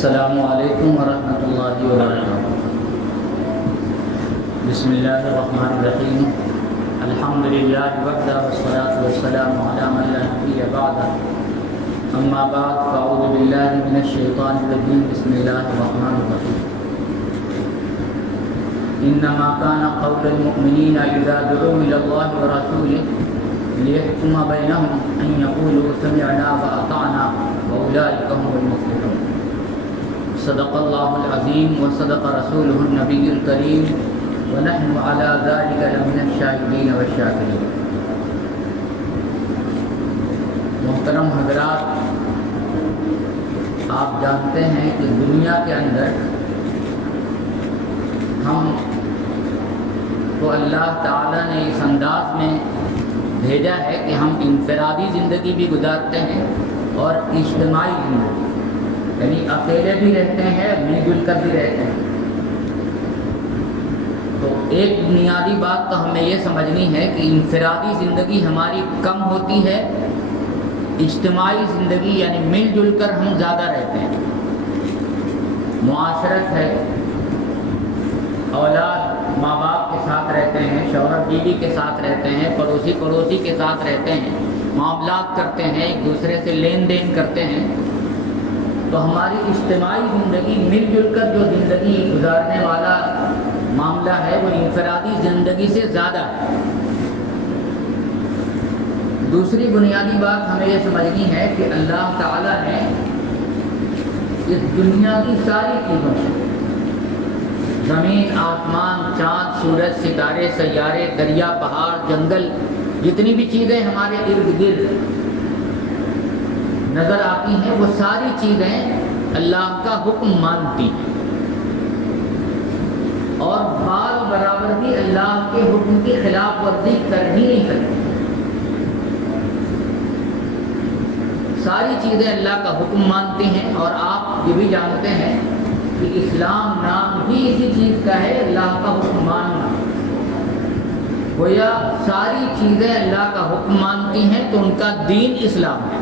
السلام علیکم ورحمۃ اللہ وبرکاتہ۔ بسم اللہ الرحمن الرحیم۔ الحمد للہ وحدہ والصلاۃ والسلام علی من لا نبی بعدہ، اما بعد فاعوذ باللہ من الشیطان الرجیم، بسم اللہ الرحمن الرحیم۔ انما كان قول المؤمنین اذا دعوا الى اللہ ورسولہ ليحكم بينهم ان يقولوا سمعنا واطعنا واولئک هم المفلحون۔ صدق اللہ العظیم وصدق رسولہ النبی الکریم ونحن على ذلك لمن الشاہدین والشاکرین۔ محترم حضرات، آپ جانتے ہیں کہ دنیا کے اندر ہم کو اللہ تعالیٰ نے اس انداز میں بھیجا ہے کہ ہم انفرادی زندگی بھی گزارتے ہیں اور اجتماعی زندگی، یعنی اکیلے بھی رہتے ہیں، مل جل کر بھی رہتے ہیں۔ تو ایک بنیادی بات تو ہمیں یہ سمجھنی ہے کہ انفرادی زندگی ہماری کم ہوتی ہے، اجتماعی زندگی یعنی مل جل کر ہم زیادہ رہتے ہیں۔ معاشرت ہے، اولاد ماں باپ کے ساتھ رہتے ہیں، شوہر بیوی کے ساتھ رہتے ہیں، پڑوسی کے ساتھ رہتے ہیں، معاملات کرتے ہیں، ایک دوسرے سے لین دین کرتے ہیں۔ تو ہماری اجتماعی زندگی، مل جل کر جو زندگی گزارنے والا معاملہ ہے وہ انفرادی زندگی سے زیادہ ہے۔ دوسری بنیادی بات ہمیں یہ سمجھنی ہے کہ اللہ تعالیٰ نے اس دنیا کی ساری چیزوں سے، زمین، آسمان، چاند، سورج، ستارے، سیارے، دریا، پہاڑ، جنگل، جتنی بھی چیزیں ہمارے ارد گرد نظر آتی ہیں، وہ ساری چیزیں اللہ کا حکم مانتی ہیں اور بال برابر بھی اللہ کے حکم کی خلاف ورزی کر ہی نہیں سکتی۔ ساری چیزیں اللہ کا حکم مانتی ہیں، اور آپ یہ بھی جانتے ہیں کہ اسلام نام بھی اسی چیز کا ہے، اللہ کا حکم ماننا۔ گویا ساری چیزیں اللہ کا حکم مانتی ہیں تو ان کا دین اسلام ہے،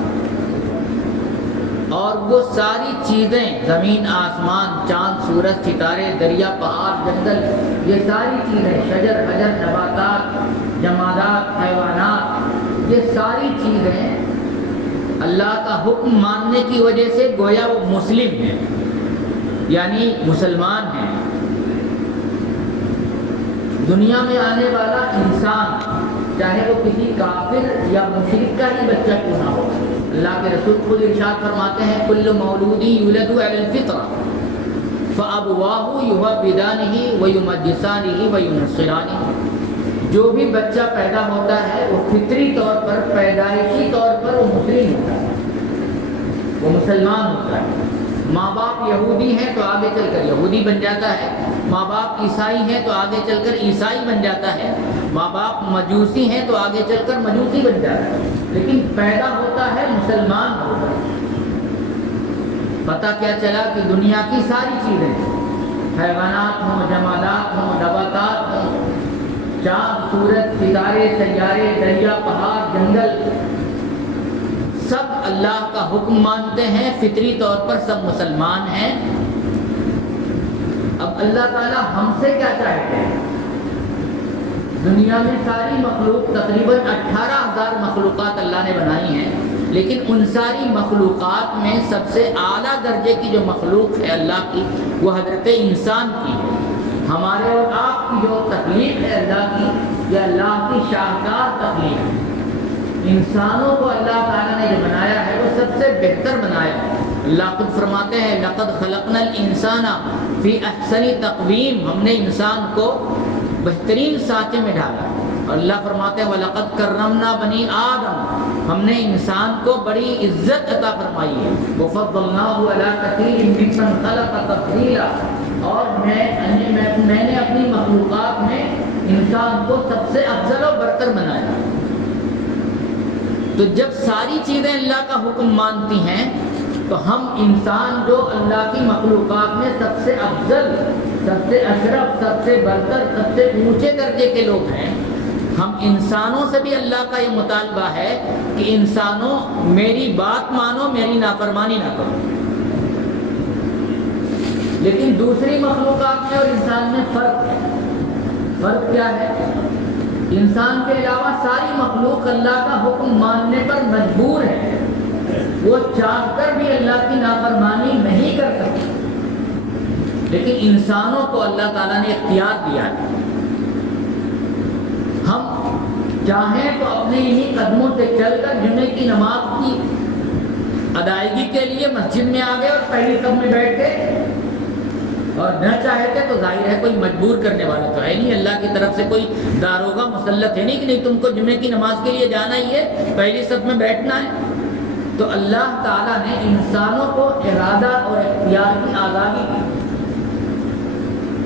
اور وہ ساری چیزیں، زمین، آسمان، چاند، سورج، ستارے، دریا، پہاڑ، جنگل، یہ ساری چیزیں، شجر، حجر، نباتات، جمادات، حیوانات، یہ ساری چیزیں اللہ کا حکم ماننے کی وجہ سے گویا وہ مسلم ہیں، یعنی مسلمان ہیں۔ دنیا میں آنے والا انسان، چاہے وہ کسی کافر یا مشرک کا ہی بچہ کیوں نہ ہو، اللہ کے رسول خود ارشاد فرماتے ہیں کل مولود یولد علی الفطرہ فابواہ یہودانہ ویمجسانہ وینصرانہ۔ جو بھی بچہ پیدا ہوتا ہے وہ فطری طور پر، پیدائشی طور پر وہ مسلم ہوتا ہے، وہ مسلمان ہوتا ہے۔ ماں باپ یہودی ہیں تو آگے چل کر یہودی بن جاتا ہے، ماں باپ عیسائی ہیں تو آگے چل کر عیسائی بن جاتا ہے، ماں باپ مجوسی ہیں تو آگے چل کر مجوسی بن جاتا ہے، لیکن پیدا ہوتا ہے مسلمان ہوتا ہے۔ پتہ کیا چلا کہ دنیا کی ساری چیزیں، حیوانات ہوں، جمادات ہوں، نباتات ہوں، چاند، سورج، ستارے، سیارے، دریا، پہاڑ، جنگل، سب اللہ کا حکم مانتے ہیں، فطری طور پر سب مسلمان ہیں۔ اب اللہ تعالیٰ ہم سے کیا چاہتے ہیں؟ دنیا میں ساری مخلوق، تقریباً 18,000 مخلوقات اللہ نے بنائی ہیں، لیکن ان ساری مخلوقات میں سب سے اعلیٰ درجے کی جو مخلوق ہے اللہ کی، وہ حضرت انسان کی ہے۔ ہمارے اور آپ کی جو تخلیق ہے اللہ کی، یہ اللہ کی شاہکار تخلیق ہے۔ انسانوں کو اللہ تعالیٰ نے جو بنایا ہے وہ سب سے بہتر بنایا ہے۔ اللہ خود فرماتے ہیں لقد خلقنا الانسان فی احسن تقویم، ہم نے انسان کو بہترین سانچے میں ڈالا۔ اور اللہ فرماتے ہیں وَلَقَدْ كَرَّمْنَا بَنِي آدم، ہم نے انسان کو بڑی عزت عطا فرمائی ہے۔ وَفَضَّلْنَاهُ عَلَىٰ كَثِيرٍ مِّمَّنْ خَلَقَ تَفْضِيلًا، اور میں نے اپنی مخلوقات میں انسان کو سب سے افضل و برتر بنایا۔ تو جب ساری چیزیں اللہ کا حکم مانتی ہیں تو ہم انسان جو اللہ کی مخلوقات میں سب سے افضل، سب سے اشرف، سب سے برتر، سب سے اونچے درجے کے لوگ ہیں، ہم انسانوں سے بھی اللہ کا یہ مطالبہ ہے کہ انسانوں میری بات مانو، میری نافرمانی نہ کرو۔ لیکن دوسری مخلوقات میں اور انسان میں فرق ہے۔ فرق کیا ہے؟ انسان کے علاوہ ساری مخلوق اللہ کا حکم ماننے پر مجبور ہے، وہ چاہ کر بھی اللہ کی نافرمانی نہیں کر سکتی، لیکن انسانوں کو اللہ تعالیٰ نے اختیار دیا ہے۔ ہم چاہیں تو اپنے انہی قدموں سے چل کر جمعے کی نماز کی ادائیگی کے لیے مسجد میں آ گئے اور پہلی صف میں بیٹھ گئے، اور نہ چاہتے تو ظاہر ہے کوئی مجبور کرنے والا تو ہے نہیں، اللہ کی طرف سے کوئی داروغہ مسلط ہے نہیں کہ نہیں تم کو جمعے کی نماز کے لیے جانا ہی ہے، پہلی صف میں بیٹھنا ہے۔ تو اللہ تعالیٰ نے انسانوں کو ارادہ اور اختیار کی آزادی دی،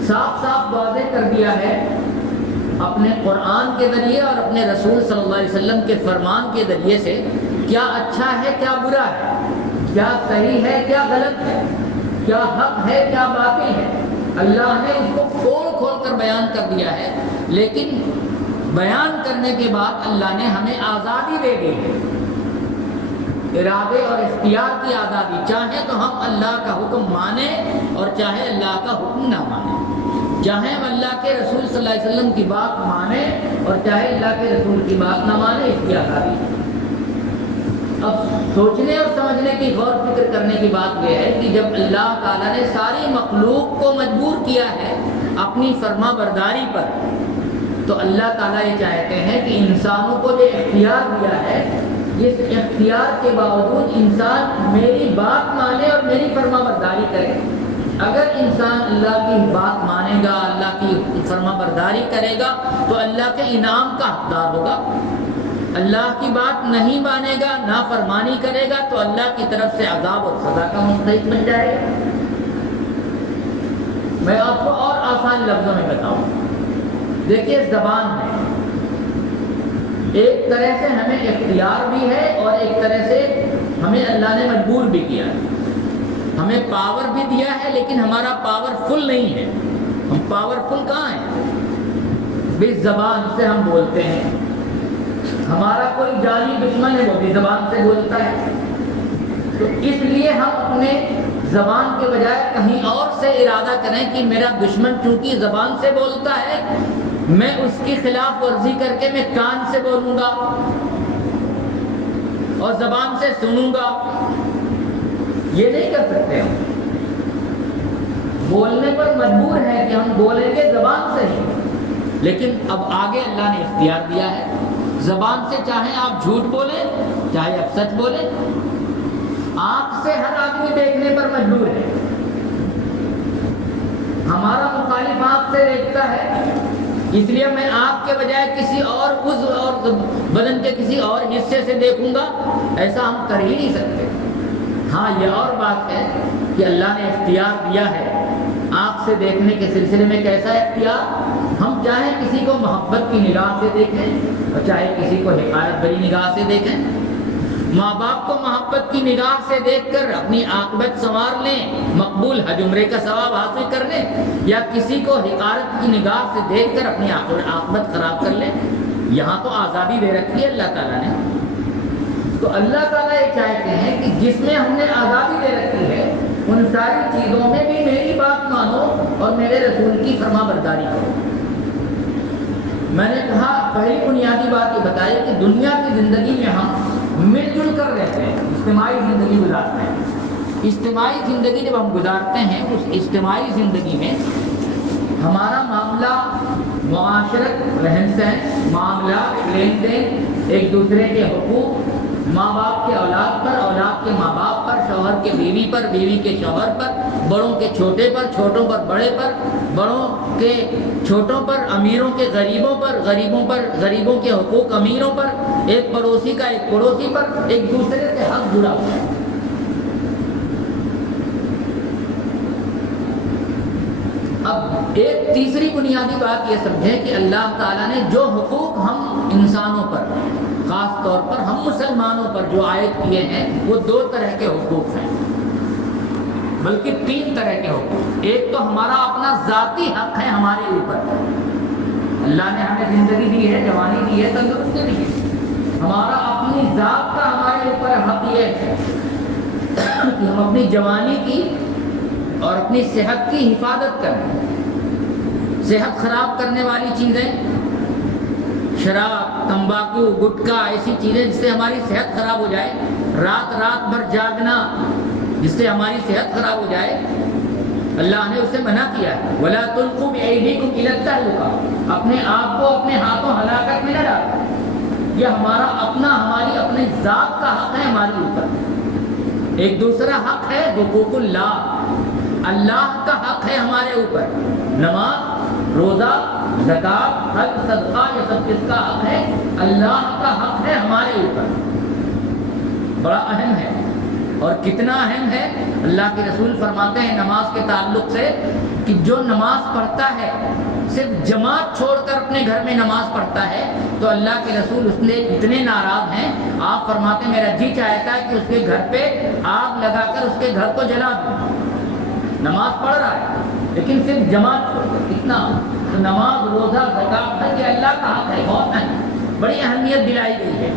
صاف صاف واضح کر دیا ہے اپنے قرآن کے ذریعے اور اپنے رسول صلی اللہ علیہ وسلم کے فرمان کے ذریعے سے کیا اچھا ہے کیا برا ہے، کیا صحیح ہے کیا غلط ہے، کیا حق ہے کیا باطل ہے۔ اللہ نے اس کو کھول کھول کر بیان کر دیا ہے، لیکن بیان کرنے کے بعد اللہ نے ہمیں آزادی دے دی ہے، ارادے اور اختیار کی آزادی۔ چاہے تو ہم اللہ کا حکم مانیں اور چاہے اللہ کا حکم نہ مانیں، چاہے ہم اللہ کے رسول صلی اللہ علیہ وسلم کی بات مانیں اور چاہے اللہ کے رسول کی بات نہ مانیں، اس کی آزادی ہے۔ اب سوچنے اور سمجھنے کی غور فکر کرنے کی بات یہ ہے کہ جب اللہ تعالیٰ نے ساری مخلوق کو مجبور کیا ہے اپنی فرما برداری پر، تو اللہ تعالیٰ یہ چاہتے ہیں کہ انسانوں کو جو اختیار دیا ہے، اس اختیار کے باوجود انسان میری بات مانے اور میری فرما برداری کرے۔ اگر انسان اللہ کی بات مانے گا، اللہ کی فرما برداری کرے گا تو اللہ کے انعام کا حقدار ہوگا۔ اللہ کی بات نہیں مانے گا، نافرمانی کرے گا تو اللہ کی طرف سے عذاب اور سزا کا مستحق بن جائے گا۔ میں آپ کو اور آسان لفظوں میں بتاؤں، دیکھیے زبان ہے، ایک طرح سے ہمیں اختیار بھی ہے اور ایک طرح سے ہمیں اللہ نے مجبور بھی کیا ہے۔ ہمیں پاور بھی دیا ہے لیکن ہمارا پاور فل نہیں ہے۔ ہم پاور فل کہاں ہیں؟ بھی زبان سے ہم بولتے ہیں، ہمارا کوئی جانی دشمن ہے وہ بھی زبان سے بولتا ہے، تو اس لیے ہم اپنے زبان کے بجائے کہیں اور سے ارادہ کریں کہ میرا دشمن چونکہ زبان سے بولتا ہے، میں اس کی خلاف ورزی کر کے میں کان سے بولوں گا اور زبان سے سنوں گا۔ یہ نہیں کر سکتے ہم، بولنے پر مجبور ہیں کہ ہم بولیں گے زبان سے ہی، لیکن اب آگے اللہ نے اختیار دیا ہے، زبان سے چاہے آپ جھوٹ بولیں چاہے آپ سچ بولیں۔ آنکھ سے ہر آدمی دیکھنے پر مجبور ہے، ہمارا مخالف آنکھ سے دیکھتا ہے، اس لیے میں آنکھ کے بجائے کسی اور عضو اور بدن کے کسی اور حصے سے دیکھوں گا، ایسا ہم کر ہی نہیں سکتے۔ ہاں یہ اور بات ہے کہ اللہ نے اختیار دیا ہے آنکھ سے دیکھنے کے سلسلے میں۔ کیسا اختیار؟ ہم چاہے کسی کو محبت کی نگاہ سے دیکھیں اور چاہے کسی کو حقارت بھری نگاہ سے دیکھیں۔ ماں باپ کو محبت کی نگاہ سے دیکھ کر اپنی عاقبت سنوار لیں، مقبول حج عمرے کا ثواب حاصل کر لیں، یا کسی کو حقارت کی نگاہ سے دیکھ کر اپنی عاقبت خراب کر لیں۔ یہاں تو آزادی دے رکھی ہے اللہ تعالیٰ نے۔ تو اللہ تعالیٰ یہ چاہتے ہیں کہ جس میں ہم نے آزادی دے رکھی ہے ان ساری چیزوں میں بھی میری بات مانو اور میرے رسول کی فرما برداری کرو۔ میں نے کہا پہلی بنیادی بات یہ بتائی کہ دنیا کی زندگی میں ہم مل جل کر رہتے ہیں، اجتماعی زندگی گزارتے ہیں۔ اجتماعی زندگی جب ہم گزارتے ہیں اس اجتماعی زندگی میں ہمارا معاملہ، معاشرت، رہن سہن، معاملات، لین دین، ایک دوسرے کے حقوق، ماں باپ کے اولاد پر، اولاد کے ماں باپ پر، شوہر کے بیوی پر، بیوی کے شوہر پر، بڑوں کے چھوٹے پر، چھوٹوں پر بڑے پر، بڑوں کے چھوٹوں پر، امیروں کے غریبوں پر، غریبوں پر غریبوں کے حقوق امیروں پر، ایک پڑوسی کا ایک پڑوسی پر، ایک دوسرے سے حق جڑا ہوا ہے۔ اب ایک تیسری بنیادی بات یہ سمجھیں کہ اللہ تعالیٰ نے جو حقوق ہم انسانوں پر، خاص طور پر ہم مسلمانوں پر جو عائد کیے ہیں وہ دو طرح کے حقوق ہیں، بلکہ تین طرح کے حقوق۔ ایک تو ہمارا اپنا ذاتی حق ہے ہمارے اوپر، اللہ نے ہمیں زندگی دی ہے، جوانی دی ہے، تندرستی دی ہے، ہمارا اپنی ذات کا ہمارے اوپر حق یہ ہے کہ ہم اپنی جوانی کی اور اپنی صحت کی حفاظت کریں۔ صحت خراب کرنے والی چیزیں، شراب، تمباکو، گٹکا، ایسی چیزیں جس سے ہماری صحت خراب ہو جائے، رات رات بھر جاگنا جس سے ہماری صحت خراب ہو جائے، اللہ نے اسے منع کیا ہے۔ وَلَا تُلْقُوا بِأَيْدِيكُمْ إِلَى التَّهْلُكَةِ، اپنے آپ کو اپنے ہاتھوں ہلاکت میں نہ ڈالیں۔ یہ ہمارا اپنا، ہماری اپنے ذات کا حق ہے ہمارے اوپر۔ ایک دوسرا حق ہے حقوق اللہ، اللہ کا حق ہے ہمارے اوپر۔ نماز، روزہ، زکوٰۃ، حج، صدقہ، یہ سب کس کا حق ہے؟ اللہ کا حق ہے ہمارے اوپر۔ بڑا اہم ہے، اور کتنا اہم ہے اللہ کے رسول فرماتے ہیں نماز کے تعلق سے کہ جو نماز پڑھتا ہے، صرف جماعت چھوڑ کر اپنے گھر میں نماز پڑھتا ہے، تو اللہ کے رسول اس نے اتنے ناراض ہیں، آپ فرماتے ہیں میرا جی چاہتا ہے کہ اس کے گھر پہ آگ لگا کر اس کے گھر کو جلا دوں۔ نماز پڑھ رہا ہے لیکن صرف جماعت چھوڑ کر، کتنا؟ تو نماز، روزہ، زکوٰۃ، حج، یہ اللہ کا حق ہے، بہت اہم، بڑی اہمیت دلائی گئی ہے۔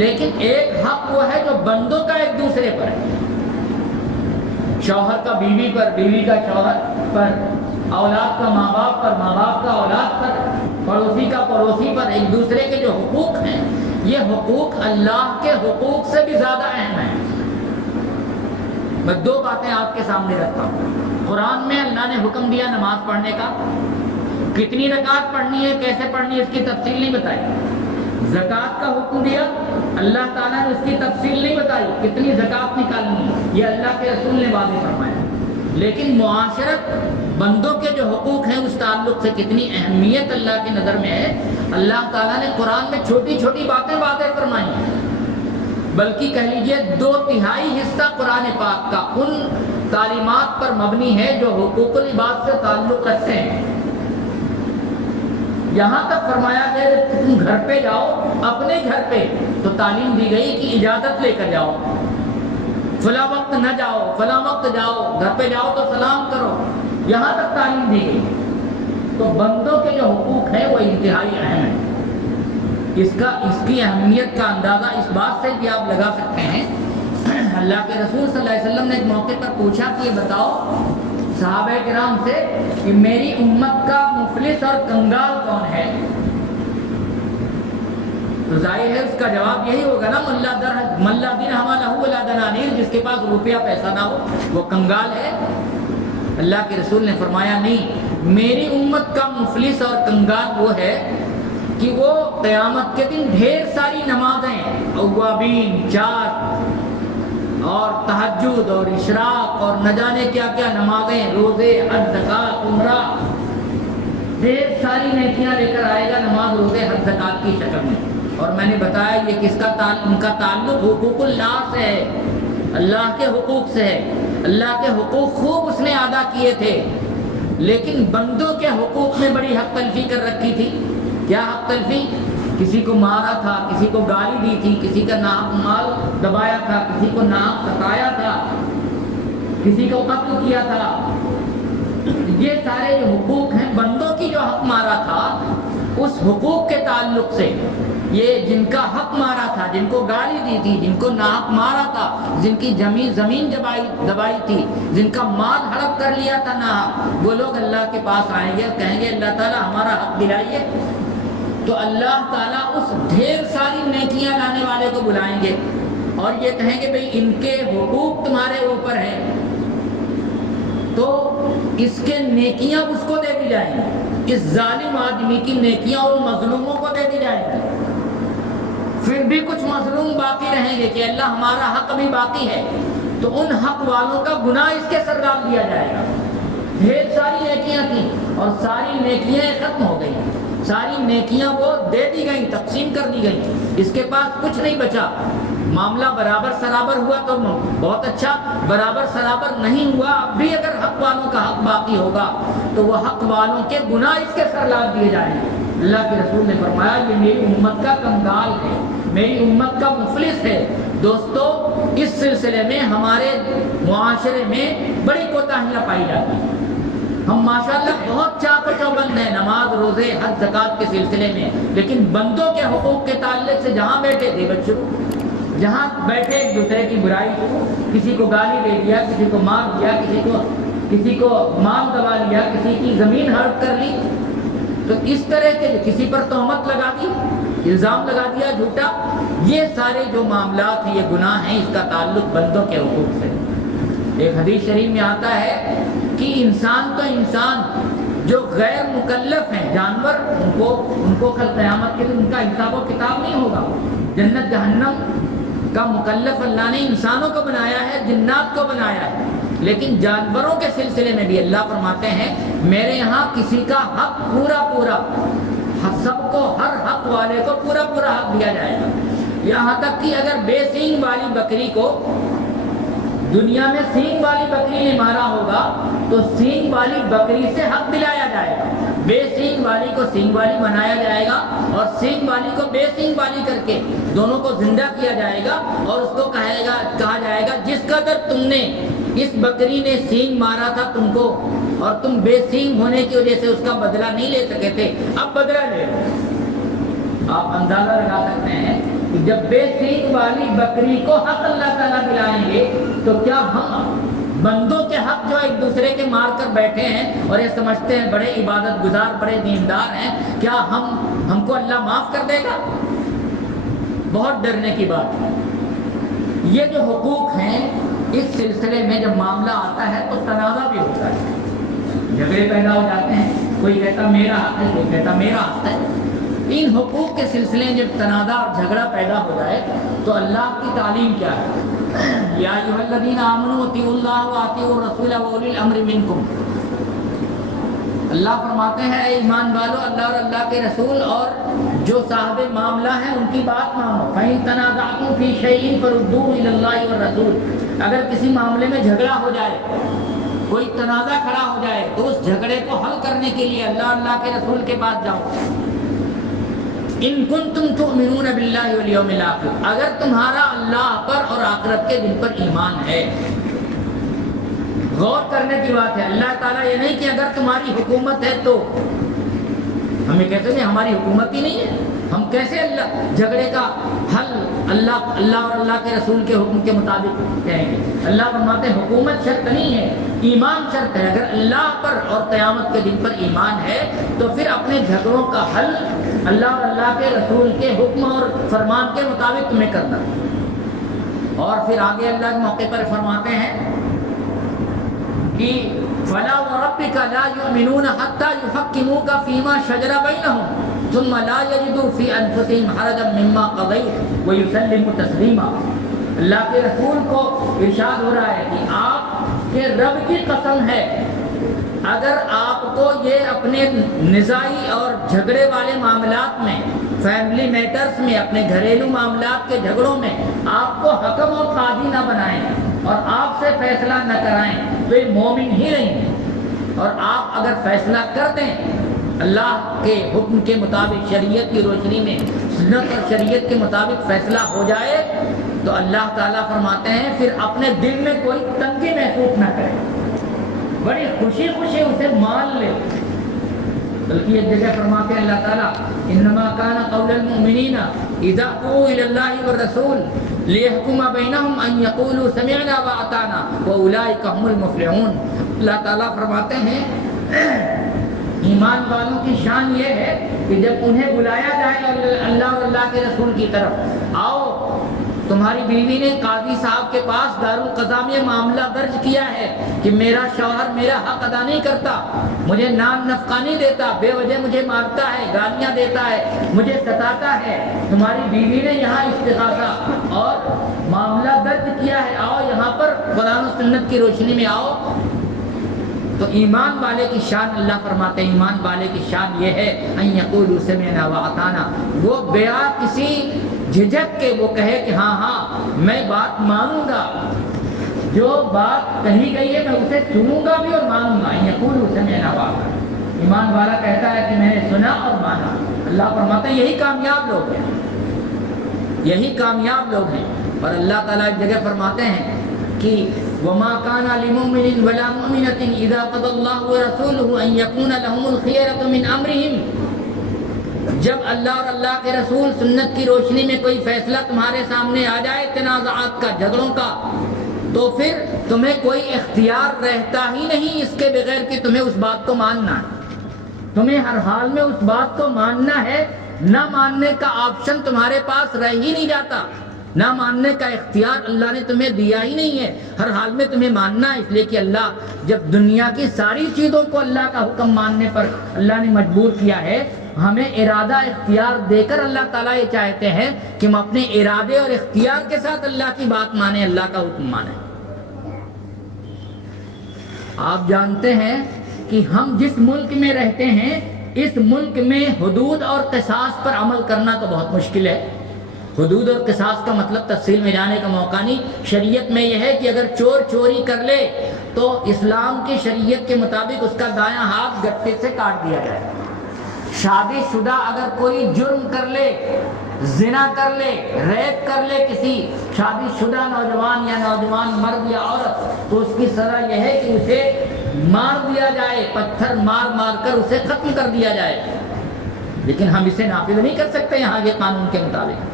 لیکن ایک حق وہ ہے جو بندوں کا ایک دوسرے پر ہے، شوہر کا بیوی پر، بیوی کا شوہر پر، اولاد کا ماں باپ پر، ماں باپ کا اولاد پر، پڑوسی کا پڑوسی پر، ایک دوسرے کے جو حقوق ہیں، یہ حقوق اللہ کے حقوق سے بھی زیادہ اہم ہیں۔ میں دو باتیں آپ کے سامنے رکھتا ہوں۔ قرآن میں اللہ نے حکم دیا نماز پڑھنے کا، کتنی رکعت پڑھنی ہے، کیسے پڑھنی ہے، اس کی تفصیل نہیں بتائی۔ زکوٰۃ کا حکم دیا، اللہ تعالیٰ نے اس کی تفصیل نہیں بتائی، کتنی زکوٰۃ نکالنی ہے، یہ اللہ کے رسول نے واضح فرمایا۔ لیکن معاشرت، بندوں کے جو حقوق ہیں اس تعلق سے کتنی اہمیت اللہ کی نظر میں ہے، اللہ تعالیٰ نے قرآن میں چھوٹی چھوٹی باتیں واضح فرمائی ہیں۔ بلکہ کہہ لیجئے 2/3 حصہ قرآن پاک کا ان تعلیمات پر مبنی ہے جو حقوق العباد سے تعلق رکھتے ہیں۔ یہاں تک فرمایا گیا کہ تم گھر پہ جاؤ، اپنے گھر پہ تو تعلیم دی گئی کہ اجازت لے کر جاؤ، فلاں وقت نہ جاؤ، فلاں وقت جاؤ، گھر پہ جاؤ تو سلام کرو، یہاں تک تعلیم دی گئی۔ تو بندوں کے جو حقوق ہیں وہ انتہائی اہم ہیں۔ اس کی اہمیت کا اندازہ اس بات سے بھی آپ لگا سکتے ہیں، اللہ کے رسول صلی اللہ علیہ وسلم نے ایک موقع پر پوچھا کہ یہ بتاؤ صحابہ کرام سے کہ میری امت کا مفلس اور کنگال کون ہے؟ تو ظاہر ہے اس کا جواب یہی ہوگا نا، من لا درہم لہ ولا دنانیر، جس کے پاس روپیہ پیسہ نہ ہو وہ کنگال ہے۔ اللہ کے رسول نے فرمایا نہیں، میری امت کا مفلس اور کنگال وہ ہے کہ وہ قیامت کے دن ڈھیر ساری نمازیں، اوابین، چار اور تہجد اور اشراق اور نہ جانے کیا کیا نمازیں، روزے، حج، زکوٰۃ، عمرہ، ڈھیر ساری نیکیاں لے کر آئے گا نماز، روزے، حج، زکوٰۃ کی شکل میں۔ اور میں نے بتایا یہ کس کا ان کا تعلق حقوق اللہ سے ہے، اللہ کے حقوق سے ہے۔ اللہ کے حقوق خوب اس نے ادا کیے تھے، لیکن بندوں کے حقوق میں بڑی حق تلفی کر رکھی تھی۔ کیا حق تلفی؟ کسی کو مارا تھا، کسی کو گالی دی تھی، کسی کا ناحق مال دبایا تھا، کسی کو ناحق ستایا تھا، کسی کو قتل کیا تھا۔ یہ سارے جو حقوق ہیں، بندوں کی جو حق مارا تھا، اس حقوق کے تعلق سے یہ جن کا حق مارا تھا، جن کو گالی دی تھی، جن کو ناحق مارا تھا، جن کی زمین دبائی تھی، جن کا مال ہڑپ کر لیا تھا ناحق، وہ لوگ اللہ کے پاس آئیں گے اور کہیں گے اللہ تعالیٰ ہمارا حق دلائیے۔ تو اللہ تعالیٰ اس ڈھیر ساری نیکیاں لانے والے کو بلائیں گے اور یہ کہیں گے بھئی ان کے حقوق تمہارے اوپر ہیں، تو اس کے نیکیاں اس کو دے دی جائیں گی، اس ظالم آدمی کی نیکیاں ان مظلوموں کو دے دی جائیں گی۔ پھر بھی کچھ مظلوم باقی رہیں گے کہ اللہ ہمارا حق بھی باقی ہے، تو ان حق والوں کا گناہ اس کے سر ڈال دیا جائے گا۔ ڈھیر ساری نیکیاں تھیں اور ساری نیکیاں ختم ہو گئیں، ساری نیکیاں وہ دے دی گئیں، تقسیم کر دی گئیں، اس کے پاس کچھ نہیں بچا۔ معاملہ برابر سرابر ہوا تو بہت اچھا، برابر سرابر نہیں ہوا، اب بھی اگر حق والوں کا حق باقی ہوگا تو وہ حق والوں کے گناہ اس کے سر لاد دیے جائیں گے۔ اللہ کے رسول نے فرمایا یہ میری امت کا کنگال ہے، میری امت کا مفلس ہے۔ دوستو، اس سلسلے میں ہمارے معاشرے میں بڑی کوتاہیاں پائی جاتی ہیں۔ ہم ماشاءاللہ بہت چاق و چوبند ہیں نماز، روزے، حج، زکوٰۃ کے سلسلے میں، لیکن بندوں کے حقوق کے تعلق سے جہاں بیٹھے غیبت شروع، جہاں بیٹھے ایک دوسرے کی برائی شروع، کسی کو گالی دے دیا، کسی کو مار دیا، کسی کو کسی کو مال دبا لیا، کسی کی زمین ہڑپ کر لی، تو اس طرح کے کسی پر تہمت لگا دی، الزام لگا دیا جھوٹا، یہ سارے جو معاملات ہیں یہ گناہ ہیں، اس کا تعلق بندوں کے حقوق سے۔ ایک حدیث شریف میں آتا ہے کہ انسان تو انسان جو غیر مکلف ہیں، جانور، ان کو کل قیامت کے دن ان کا حساب و کتاب نہیں ہوگا۔ جنت جہنم کا مکلف اللہ نے انسانوں کو بنایا ہے، جنات کو بنایا ہے، لیکن جانوروں کے سلسلے میں بھی اللہ فرماتے ہیں میرے یہاں کسی کا حق پورا سب کو، ہر حق والے کو پورا حق دیا جائے گا۔ یہاں تک کہ اگر بے سینگ والی بکری کو دنیا میں سینگ والی بکری نے مارا ہوگا تو سینگ والی بکری سے حق دلایا جائے گا، بے سینگ والی کو سینگ والی بنایا جائے گا اور سینگ والی کو بے سینگ والی کر کے دونوں کو زندہ کیا جائے گا، اور اس کو کہا جائے گا جس قدر تم نے اس بکری نے سینگ مارا تھا تم کو، اور تم بے سینگ ہونے کی وجہ سے اس کا بدلہ نہیں لے سکے تھے، اب بدلہ لے لو۔ آپ اندازہ لگا سکتے ہیں کہ جب بے سینگ والی بکری کو حق اللہ تعالیٰ دلائیں گے تو کیا ہم بندوں کے حق جو ایک دوسرے کے مار کر بیٹھے ہیں اور یہ سمجھتے ہیں بڑے عبادت گزار، بڑے دیندار ہیں، کیا ہم کو اللہ معاف کر دے گا؟ بہت ڈرنے کی بات ہے۔ یہ جو حقوق ہیں اس سلسلے میں جب معاملہ آتا ہے تو تنازع بھی ہوتا ہے، جھگڑے پیدا ہو جاتے ہیں، کوئی کہتا میرا حق ہے، کوئی کہتا میرا حق ہے۔ ان حقوق کے سلسلے میں جب تنازع اور جھگڑا پیدا ہو جائے تو اللہ کی تعلیم کیا ہے؟ یا ایھا الذین آمنوا اطیعوا اللہ واطیعوا الرسول واولی الامر منکم۔ اللہ فرماتے ہیں اے ایمان والو، اللہ اور اللہ کے رسول اور جو صاحب معاملہ ہیں ان کی بات مانو۔ فَإِن تَنَازَعْتُمْ فِي شَيْءٍ فَرُدُّوهُ إِلَى اللَّهِ وَالرَّسُولِ۔ اگر کسی معاملے میں جھگڑا ہو جائے، کوئی تنازع کھڑا ہو جائے تو اس جھگڑے کو حل کرنے کے لیے اللہ کے رسول کے پاس جاؤ۔ ان کنتم تؤمنون باللہ والیوم الآخر، اگر تمہارا اللہ پر اور آخرت کے دن پر ایمان ہے۔ غور کرنے کی بات ہے، اللہ تعالیٰ یہ نہیں کہ اگر تمہاری حکومت ہے تو ہمیں کہتے ہیں ہماری حکومت ہی نہیں ہے، ہم کیسے اللہ جھگڑے کا حل اللہ اور اللہ کے رسول کے حکم کے مطابق کہیں گے؟ اللہ فرماتے ہیں حکومت شرط نہیں ہے، ایمان شرط ہے۔ اگر اللہ پر اور قیامت کے دن پر ایمان ہے تو پھر اپنے جھگڑوں کا حل اللہ اور اللہ کے رسول کے حکم اور فرمان کے مطابق تمہیں کرنا۔ اور پھر آگے اللہ کے موقع پر فرماتے ہیں کہ فَلَا وَرَبِّكَ لَا يُؤْمِنُونَ حَتَّى يُحَكِّمُوكَ فِي مَا شَجَرَ بَيْنَهُمْ ثُمَّ لَا يَجِدُوا فِي أَنفُسِهِمْ حَرَجًا مِّمَّا قَضَيْتَ وَيُسَلِّمُوا تَسْلِيمًا۔ اللہ کے رسول کو ارشاد ہو رہا ہے کہ آپ کے رب کی قسم ہے، اگر آپ کو یہ اپنے نزاعی اور جھگڑے والے معاملات میں، فیملی میٹرز میں، اپنے گھریلو معاملات کے جھگڑوں میں آپ کو حکم اور قاضی نہ بنائیں اور آپ سے فیصلہ نہ کرائیں تو یہ مومن ہی نہیں ہے۔ اور آپ اگر فیصلہ کر دیں اللہ کے حکم کے مطابق، شریعت کی روشنی میں، سنت اور شریعت کے مطابق فیصلہ ہو جائے تو اللہ تعالیٰ فرماتے ہیں پھر اپنے دل میں کوئی تنگی محسوس نہ کرے، بڑی خوشی اسے مان لے۔ بلکہ ایک جگہ فرماتے ہیں اللہ تعالیٰ انما کان قول المؤمنین اذا دعوا الى اللہ والرسول لیحکم بینہم ان یقولوا سمعنا واطعنا واولئک هم المفلحون۔ اللہ تعالیٰ فرماتے ہیں ایمان والوں کی شان یہ ہے کہ جب انہیں بلایا جائے اللہ اور اللہ کے رسول کی طرف، آؤ تمہاری بیوی نے قاضی صاحب کے پاس دارالقضاء میں معاملہ درج کیا ہے کہ میرا شوہر میرا حق ادا نہیں کرتا، مجھے نان نفقہ نہیں دیتا، بے وجہ مجھے مارتا ہے، گالیاں دیتا ہے، مجھے ستاتا ہے، تمہاری بیوی نے یہاں استغاثہ اور معاملہ درج کیا ہے، آؤ یہاں پر قرآن و سنت کی روشنی میں آؤ۔ تو ایمان والے کی شان، اللہ فرماتے ہیں ایمان والے کی شان یہ ہے ان یقولوا سمعنا واطعنا، وہ بیا کسی جھجک کے وہ کہے کہ ہاں میں بات مانوں گا، جو بات کہی گئی ہے میں اسے سنوں گا بھی اور مانوں گا۔ ان یقولوا سمعنا واطعنا، ایمان والا کہتا ہے کہ میں نے سنا اور مانا۔ اللہ فرماتے ہیں یہی کامیاب لوگ ہیں، یہی کامیاب لوگ ہیں۔ اور اللہ تعالیٰ ایک جگہ فرماتے ہیں کہ وَمَا كَانَ لِمُؤْمِنٍ وَلَا مُؤْمِنَةٍ إِذَا قَضَى اللَّهُ وَرَسُولُهُ أَن يَكُونَ لَهُمُ الْخِيَرَةُ مِنْ أَمْرِهِمْ۔ جب اللہ اور اللہ کے رسول سنت کی روشنی میں کوئی فیصلہ تمہارے سامنے آ جائے، تنازعات کا، جھگڑوں کا، تو پھر تمہیں کوئی اختیار رہتا ہی نہیں اس کے بغیر کہ تمہیں اس بات کو ماننا ہے. تمہیں ہر حال میں اس بات کو ماننا ہے. نہ ماننے کا آپشن تمہارے پاس رہ ہی نہیں جاتا. نہ ماننے کا اختیار اللہ نے تمہیں دیا ہی نہیں ہے. ہر حال میں تمہیں ماننا ہے. اس لیے کہ اللہ جب دنیا کی ساری چیزوں کو اللہ کا حکم ماننے پر اللہ نے مجبور کیا ہے، ہمیں ارادہ اختیار دے کر اللہ تعالیٰ یہ چاہتے ہیں کہ ہم اپنے ارادے اور اختیار کے ساتھ اللہ کی بات مانیں، اللہ کا حکم مانیں. آپ جانتے ہیں کہ ہم جس ملک میں رہتے ہیں اس ملک میں حدود اور قصاص پر عمل کرنا تو بہت مشکل ہے. حدود اور قصاص کا مطلب تفصیل میں جانے کا موقع نہیں. شریعت میں یہ ہے کہ اگر چور چوری کر لے تو اسلام کی شریعت کے مطابق اس کا دایاں ہاتھ گٹے سے کاٹ دیا جائے. شادی شدہ اگر کوئی جرم کر لے، زنا کر لے، ریپ کر لے کسی شادی شدہ نوجوان یا نوجوان مرد یا عورت، تو اس کی سزا یہ ہے کہ اسے مار دیا جائے، پتھر مار مار کر اسے ختم کر دیا جائے. لیکن ہم اسے نافذ نہیں کر سکتے یہاں کے قانون کے مطابق.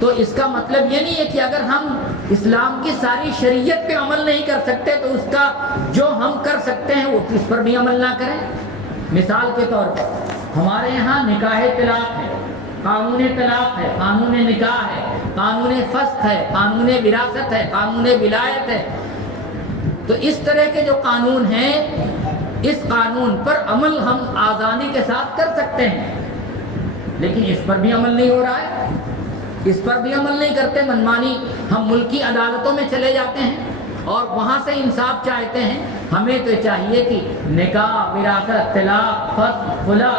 تو اس کا مطلب یہ نہیں ہے کہ اگر ہم اسلام کی ساری شریعت پہ عمل نہیں کر سکتے تو اس کا جو ہم کر سکتے ہیں وہ اس پر بھی عمل نہ کریں. مثال کے طور پر ہمارے یہاں نکاح طلاق ہے، قانون طلاق ہے، قانون نکاح ہے، قانون فسخ ہے، قانون وراثت ہے، قانون ولایت ہے. تو اس طرح کے جو قانون ہیں، اس قانون پر عمل ہم آزادی کے ساتھ کر سکتے ہیں، لیکن اس پر بھی عمل نہیں ہو رہا ہے. اس پر بھی عمل نہیں کرتے. منمانی ہم ملکی عدالتوں میں چلے جاتے ہیں اور وہاں سے انصاف چاہتے ہیں. ہمیں تو چاہیے کہ نکاح، وراثت، طلاق، فسخ، خلا،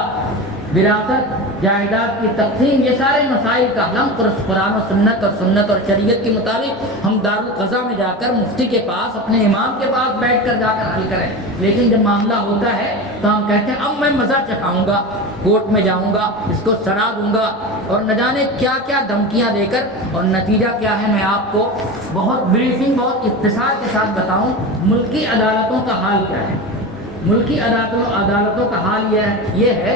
وراثت، جائیداد کی تقسیم، یہ سارے مسائل کا حل ہم قرآن و سنت اور شریعت کے مطابق ہم دارالقضا میں جا کر مفتی کے پاس، اپنے امام کے پاس بیٹھ کر جا کر حل کریں. لیکن جب معاملہ ہوتا ہے تو ہم کہتے ہیں اب میں مزہ چکھاؤں گا، کورٹ میں جاؤں گا، اس کو سڑا دوں گا، اور نہ جانے کیا کیا دھمکیاں دے کر. اور نتیجہ کیا ہے، میں آپ کو بہت بریفنگ، بہت اختصار کے ساتھ بتاؤں ملکی عدالتوں کا حال کیا ہے. ملکی عدالتوں کا حال یہ ہے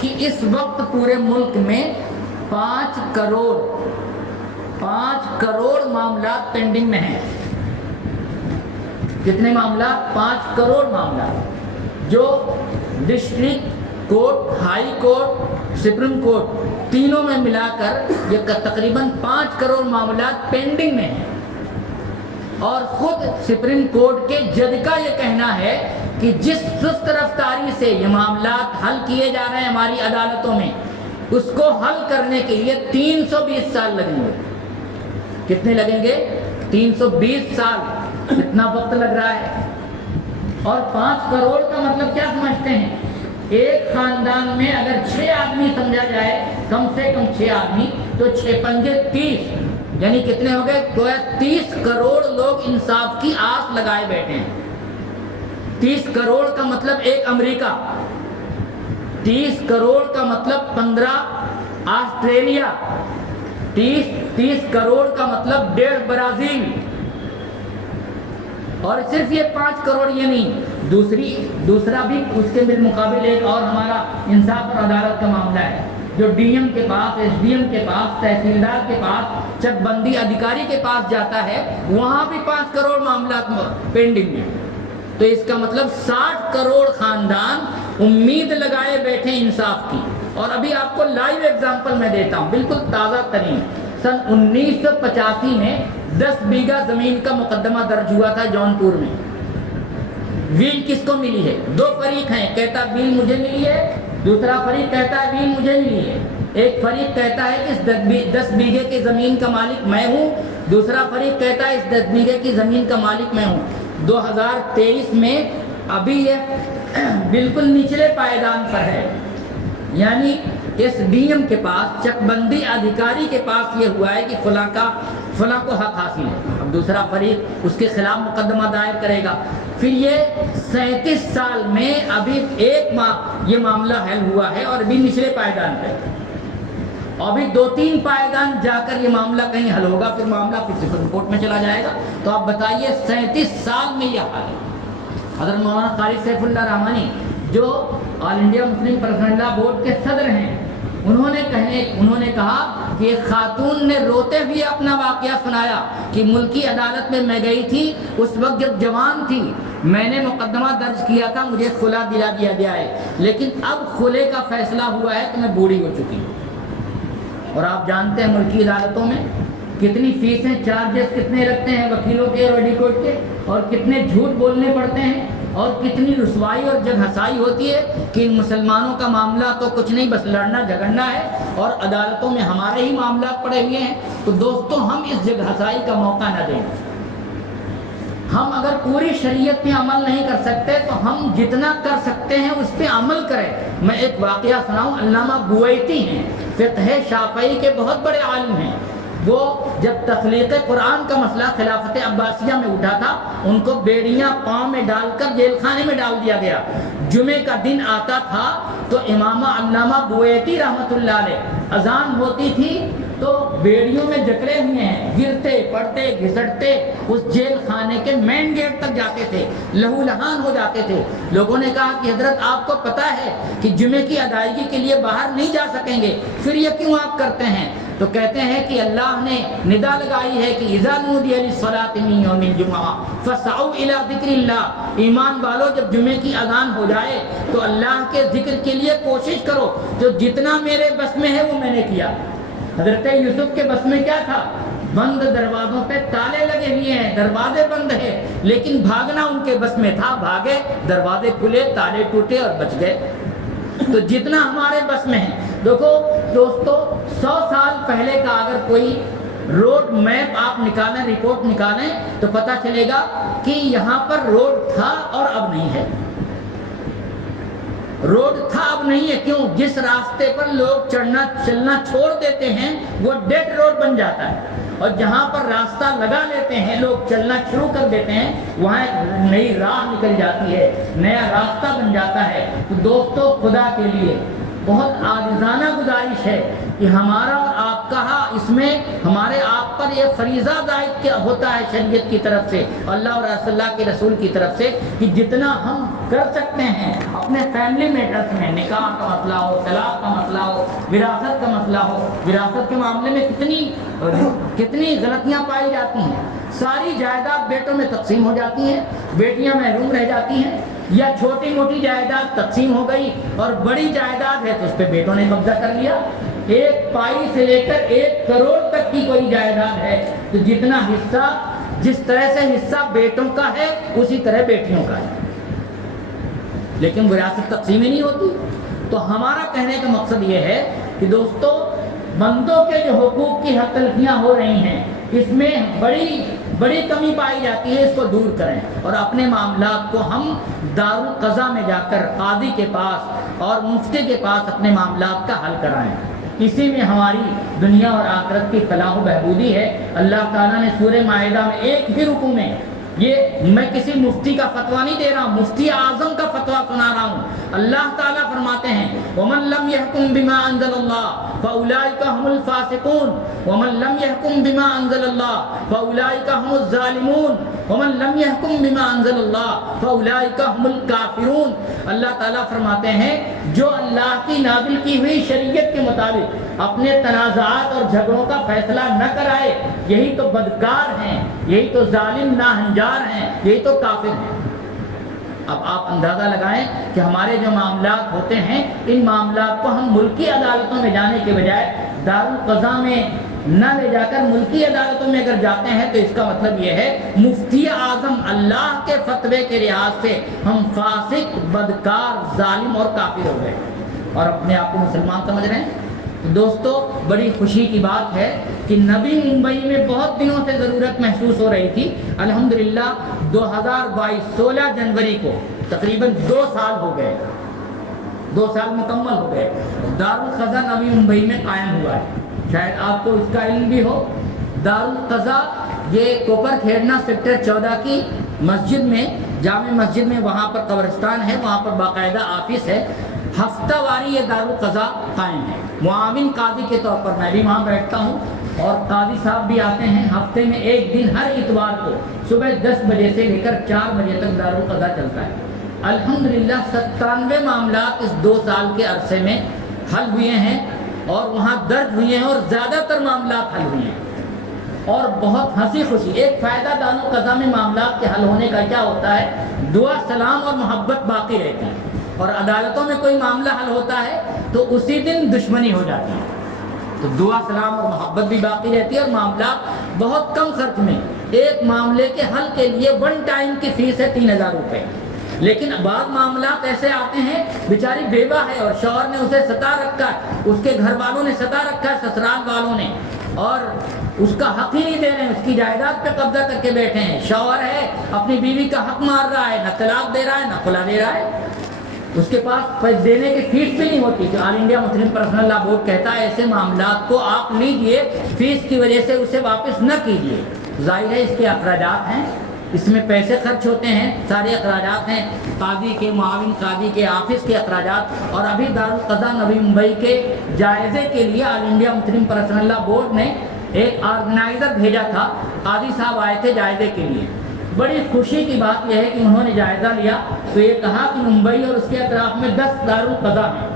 کہ اس وقت پورے ملک میں 5 کروڑ معاملات پینڈنگ میں ہیں. کتنے معاملات؟ 5 کروڑ معاملات، جو district court, high court, supreme court تینوں میں ملا کر یہ تقریباً 5 کروڑ معاملات پینڈنگ میں ہیں. اور خود سپریم کورٹ کے جج کا یہ کہنا ہے کہ جس سست رفتاری سے یہ معاملات حل کیے جا رہے ہیں ہماری عدالتوں میں، اس کو حل کرنے کے لیے 320 سال لگیں گے. کتنے لگیں گے؟ 320 سال. اتنا وقت لگ رہا ہے. اور 5 کروڑ کا مطلب کیا سمجھتے ہیں؟ ایک خاندان میں اگر 6 آدمی سمجھا جائے، کم سے کم 6 آدمی، تو 6 پنجے 30، یعنی کتنے ہو گئے؟ 30 کروڑ لوگ انصاف کی آس لگائے بیٹھے ہیں. 30 کروڑ کا مطلب ایک امریکہ، 30 کروڑ کا مطلب 15 آسٹریلیا، 30 کروڑ کا مطلب 1.5 برازیل. اور صرف یہ 5 کروڑ یہ نہیں، دوسرا بھی اس کے بالمقابل ایک اور ہمارا انصاف اور عدالت کا معاملہ ہے، جو ڈی ایم کے پاس، ایس ڈی ایم کے پاس، تحصیلدار کے پاس، چک بندی ادھیکاری کے پاس جاتا ہے. وہاں بھی 5 کروڑ معاملات پینڈنگ میں. تو اس کا مطلب 60 کروڑ خاندان امید لگائے بیٹھے انصاف کی. اور ابھی آپ کو لائیو ایگزامپل میں دیتا ہوں، بالکل تازہ ترین. سن 1985 میں 10 بیگھہ زمین کا مقدمہ درج ہوا تھا جونپور میں. ویل کس کو ملی ہے؟ 2 فریق ہیں، کہتا ویل مجھے ملی ہے، دوسرا فریق کہتا ہے ویل مجھے ملی ہے. ایک فریق کہتا ہے کہ اس 10 بیگھے کی زمین کا مالک میں ہوں، دوسرا فریق کہتا ہے اس 10 بیگھے کی زمین کا مالک میں ہوں. 2023 میں ابھی یہ بالکل نچلے پائیدان پر ہے. یعنی ایس ڈی ایم کے پاس، چک بندی ادھیکاری کے پاس یہ ہوا ہے کہ فلاں کو حق حاصل ہے. اب دوسرا فریق اس کے خلاف مقدمہ دائر کرے گا. پھر یہ 37 سال میں ابھی 1 ماہ یہ معاملہ حل ہوا ہے اور ابھی نچلے پائیدان پہ. ابھی 2-3 پائیدان جا کر یہ معاملہ کہیں حل ہوگا، پھر معاملہ پھر سپریم کورٹ میں چلا جائے گا. تو آپ بتائیے 37 سال میں یہ حال ہے. حضرت مولانا قاری سیف اللہ رحمانی جو آل انڈیا مسلم پرسنل لا بورڈ کے صدر ہیں، انہوں نے کہا کہ ایک خاتون نے روتے ہوئے اپنا واقعہ سنایا کہ ملکی عدالت میں گئی تھی، اس وقت جب جوان تھی، میں نے مقدمہ درج کیا تھا، مجھے خلا دلا دیا گیا ہے، لیکن اب خلے کا فیصلہ ہوا ہے تو میں بوڑھی ہو چکی ہوں۔ اور آپ جانتے ہیں ملکی عدالتوں میں کتنی فیسیں، چارجز کتنے رکھتے ہیں وکیلوں کے اور ایڈیکوٹ کے، اور کتنے جھوٹ بولنے پڑتے ہیں، اور کتنی رسوائی اور جگ ہنسائی ہوتی ہے کہ ان مسلمانوں کا معاملہ تو کچھ نہیں، بس لڑنا جھگڑنا ہے، اور عدالتوں میں ہمارے ہی معاملات پڑے ہوئے ہیں۔ تو دوستو ہم اس جگ ہنسائی کا موقع نہ دیں۔ ہم اگر پوری شریعت پہ عمل نہیں کر سکتے تو ہم جتنا کر سکتے ہیں اس پہ عمل کریں۔ میں ایک واقعہ سناؤں، علامہ بویتی ہیں، فقہ شافعی کے بہت بڑے عالم ہیں۔ وہ جب تخلیق قرآن کا مسئلہ خلافت عباسیہ میں اٹھا تھا، ان کو بیڑیاں پاؤں میں ڈال کر جیل خانے میں ڈال دیا گیا۔ جمعے کا دن آتا تھا تو امام علامہ بویتی رحمۃ اللہ علیہ اذان ہوتی تھی تو بیڑیوں میں جکڑے ہوئے ہیں، گرتے پڑتے گھسٹتے اس جیل خانے کے مین گیٹ تک جاتے تھے، لہو لہان ہو جاتے تھے۔ لوگوں نے کہا کہ حضرت آپ کو پتہ ہے کہ جمعے کی ادائیگی کے لیے باہر نہیں جا سکیں گے، پھر یہ کیوں آپ کرتے ہیں؟ تو کہتے ہیں کہ اللہ نے ندا لگائی ہے کہ اذا نودی للصلاۃ من یوم الجمعہ فاسعوا الی ذکر اللہ، ایمان والو جب جمعے کی اذان ہو جائے تو اللہ کے ذکر کے لیے کوشش کرو۔ جو جتنا میرے بس میں ہے وہ میں نے کیا۔ حضرت یوسف کے بس میں کیا تھا؟ بند دروازوں پہ تالے لگے ہوئے ہیں، دروازے بند ہیں، لیکن بھاگنا ان کے بس میں تھا، بھاگے، دروازے کھلے، تالے ٹوٹے اور بچ گئے۔ تو جتنا ہمارے بس میں ہے، دیکھو دوستو 100 سال پہلے کا اگر کوئی روڈ میپ آپ نکالیں، رپورٹ نکالیں تو پتہ چلے گا کہ یہاں پر روڈ تھا اور اب نہیں ہے۔ روڈ تھا اب نہیں ہے، کیوں؟ جس راستے پر لوگ چلنا چھوڑ دیتے ہیں وہ ڈیڈ روڈ بن جاتا ہے، اور جہاں پر راستہ لگا لیتے ہیں، لوگ چلنا شروع کر دیتے ہیں، وہاں ایک نئی راہ نکل جاتی ہے، نیا راستہ بن جاتا ہے۔ تو دوستو خدا کے لیے بہت عاجزانہ گزارش ہے کہ ہمارا اور آپ کا اس میں ہمارے آپ پر یہ فریضہ عائد ہوتا ہے شریعت کی طرف سے، اللہ اور رسول اللہ کے رسول کی طرف سے، کہ جتنا ہم کر سکتے ہیں اپنے فیملی میٹرز میں، نکاح کا مسئلہ ہو، طلاق کا مسئلہ ہو، وراثت کا مسئلہ ہو، وراثت کے معاملے میں کتنی غلطیاں پائی جاتی ہیں۔ ساری جائیداد بیٹوں میں تقسیم ہو جاتی ہیں، بیٹیاں محروم رہ جاتی ہیں، یا چھوٹی موٹی جائیداد تقسیم ہو گئی اور بڑی جائیداد ہے تو اس پہ بیٹوں نے قبضہ کر لیا۔ 1 پائی سے لے کر 1 کروڑ تک کی کوئی جائیداد ہے تو جتنا حصہ، جس طرح سے حصہ بیٹوں کا ہے اسی طرح بیٹیوں کا ہے، لیکن وراثت تقسیم ہی نہیں ہوتی۔ تو ہمارا کہنے کا مقصد یہ ہے کہ دوستو بندوں کے جو حقوق کی حق تلفیاں ہو رہی ہیں، اس میں بڑی کمی پائی جاتی ہے، اس کو دور کریں اور اپنے معاملات کو ہم دارالقضاء میں جا کر قاضی کے پاس اور مفتی کے پاس اپنے معاملات کا حل کرائیں۔ اسی میں ہماری دنیا اور آخرت کی فلاح و بہبودی ہے۔ اللہ تعالیٰ نے سورہ مائدہ میں ایک ہی رکوع میں، یہ میں کسی مفتی کا فتویٰ نہیں دے رہا ہوں، مفتی اعظم کا فتویٰ سنا رہا ہوں۔ اللہ تعالیٰ فرماتے ہیں وَمَن لَّمْ يَحْكُم بِمَا أَنزَلَ اللَّهُ فَأُولَٰئِكَ هُمُ الْفَاسِقُونَ وَمَن لَّمْ يَحْكُم بِمَا أَنزَلَ اللَّهُ فَأُولَٰئِكَ هُمُ الظَّالِمُونَ وَمَن لَّمْ يَحْكُم بِمَا أَنزَلَ اللَّهُ فَأُولَٰئِكَ هُمُ الْكَافِرُونَ۔ اللہ تعالیٰ فرماتے ہیں جو اللہ کی نازل کی ہوئی شریعت کے مطابق اپنے تنازعات اور جھگڑوں کا فیصلہ نہ کرائے، یہی تو بدکار ہیں، یہی تو ظالم ناہنجار ہیں، یہی تو کافر ہیں۔ اب آپ اندازہ لگائیں کہ ہمارے جو معاملات ہوتے ہیں، ان معاملات کو ہم ملکی عدالتوں میں جانے کے بجائے دارالقضاء میں نہ لے جا کر ملکی عدالتوں میں اگر جاتے ہیں تو اس کا مطلب یہ ہے مفتی اعظم اللہ کے فتوے کے لحاظ سے ہم فاسق، بدکار، ظالم اور کافر ہو گئے اور اپنے آپ کو مسلمان سمجھ رہے ہیں۔ دوستو بڑی خوشی کی بات ہے کہ نبی ممبئی میں بہت دنوں سے ضرورت محسوس ہو رہی تھی، الحمدللہ 2022 16 جنوری کو تقریباً 2 سال ہو گئے، 2 سال مکمل ہو گئے، دارالقضاء نبی ممبئی میں قائم ہوا ہے۔ شاید آپ کو اس کا علم بھی ہو، دارالقضاء یہ کوپر کھیڑنا سیکٹر 14 کی مسجد میں، جامع مسجد میں، وہاں پر قبرستان ہے، وہاں پر باقاعدہ آفس ہے، ہفتہ واری یہ دارالقضاء قائم ہے۔ معاون قاضی کے طور پر میں بھی وہاں بیٹھتا ہوں اور قاضی صاحب بھی آتے ہیں، ہفتے میں ایک دن ہر اتوار کو صبح 10 بجے سے لے کر 4 بجے تک دارالقضاء چلتا ہے۔ الحمدللہ 97 معاملات اس 2 سال کے عرصے میں حل ہوئے ہیں اور وہاں درج ہوئے ہیں اور زیادہ تر معاملات حل ہوئے ہیں، اور بہت ہنسی خوشی۔ ایک فائدہ دار القضاء میں معاملات کے حل ہونے کا کیا ہوتا ہے؟ دعا سلام اور محبت باقی رہتی ہے، اور عدالتوں میں کوئی معاملہ حل ہوتا ہے تو اسی دن دشمنی ہو جاتی ہے، تو دعا سلام اور محبت بھی باقی رہتی ہے، اور معاملات بہت کم خرچ میں ایک معاملے کے حل کے لیے ون ٹائم کی فیس ہے 3000 روپے۔ لیکن بعض معاملات ایسے آتے ہیں، بیچاری بیوہ ہے اور شوہر نے اسے ستا رکھا ہے، اس کے گھر والوں نے ستا رکھا ہے، سسرال والوں نے، اور اس کا حق ہی نہیں دے رہے ہیں، اس کی جائیداد پہ قبضہ کر کے بیٹھے ہیں۔ شوہر ہے اپنی بیوی کا حق مار رہا ہے، نہ طلاق دے رہا ہے نہ خلا دے رہا ہے، اس کے پاس پیسے دینے کی فیس بھی نہیں ہوتی، کہ آل انڈیا مسلم پرسنل لا بورڈ کہتا ہے ایسے معاملات کو آپ لیجئے، فیس کی وجہ سے اسے واپس نہ کیجئے۔ ظاہر ہے اس کے اخراجات ہیں، اس میں پیسے خرچ ہوتے ہیں، سارے اخراجات ہیں، قاضی کے، معاون قاضی کے آفس کے اخراجات، اور ابھی دارالقضاء نوی ممبئی کے جائزے کے لیے آل انڈیا مسلم پرسنل لا بورڈ نے ایک آرگنائزر بھیجا تھا، قاضی صاحب آئے تھے جائزے کے لیے۔ بڑی خوشی کی بات یہ ہے کہ انہوں نے جائزہ لیا تو یہ کہا کہ ممبئی اور اس کے اطراف میں 10 دارالقضاء ہیں،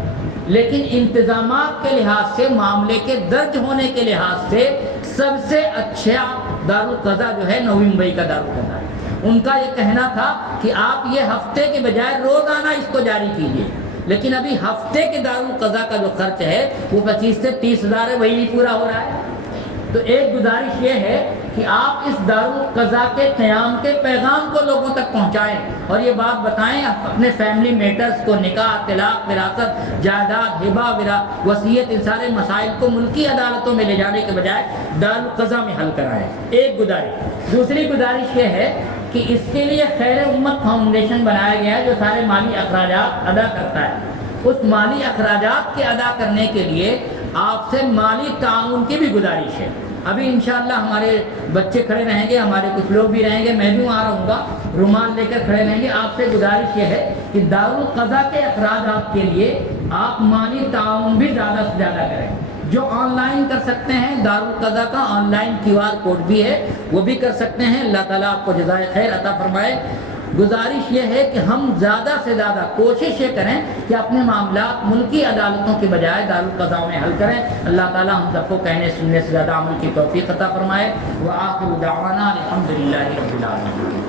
لیکن انتظامات کے لحاظ سے، معاملے کے درج ہونے کے لحاظ سے سب سے اچھا دارالقضاء جو ہے نوی ممبئی کا دارالقضاء ہے۔ ان کا یہ کہنا تھا کہ آپ یہ ہفتے کے بجائے روزانہ اس کو جاری کیجیے، لیکن ابھی ہفتے کے دارالقضاء کا جو خرچ ہے وہ 25 سے 30 ہزار ہے، وہی نہیں پورا ہو رہا ہے۔ تو ایک گزارش یہ ہے کہ آپ اس دارالقضاء کے قیام کے پیغام کو لوگوں تک پہنچائیں، اور یہ بات بتائیں اپنے فیملی میٹرز کو، نکاح، طلاق، وراثت، جائیداد، ہبہ، وصیت، ان سارے مسائل کو ملکی عدالتوں میں لے جانے کے بجائے دارالقضاء میں حل کرائیں، ایک گزارش۔ دوسری گزارش یہ ہے کہ اس کے لیے خیر امت فاؤنڈیشن بنایا گیا ہے جو سارے مالی اخراجات ادا کرتا ہے۔ اس مالی اخراجات کے ادا کرنے کے لیے آپ سے مالی تعاون کی بھی گزارش ہے۔ ابھی انشاءاللہ ہمارے بچے کھڑے رہیں گے، ہمارے کچھ لوگ بھی رہیں گے، میں بھی وہاں رہوں گا، رومال لے کر کھڑے رہیں گے۔ آپ سے گزارش یہ ہے کہ دارالقضاء کے اخراجات کے لیے آپ مالی تعاون بھی زیادہ سے زیادہ کریں۔ جو آن لائن کر سکتے ہیں، دارالقضاء کا آن لائن QR کوڈ بھی ہے، وہ بھی کر سکتے ہیں۔ اللہ تعالیٰ آپ کو جزائے خیر عطا فرمائے۔ گزارش یہ ہے کہ ہم زیادہ سے زیادہ کوشش یہ کریں کہ اپنے معاملات ملکی عدالتوں کے بجائے دارالقضاء میں حل کریں۔ اللہ تعالیٰ ہم سب کو کہنے سننے سے زیادہ عمل کی توفیق عطا فرمائے۔ وآخر دعوانا الحمدللہ رب العالمین۔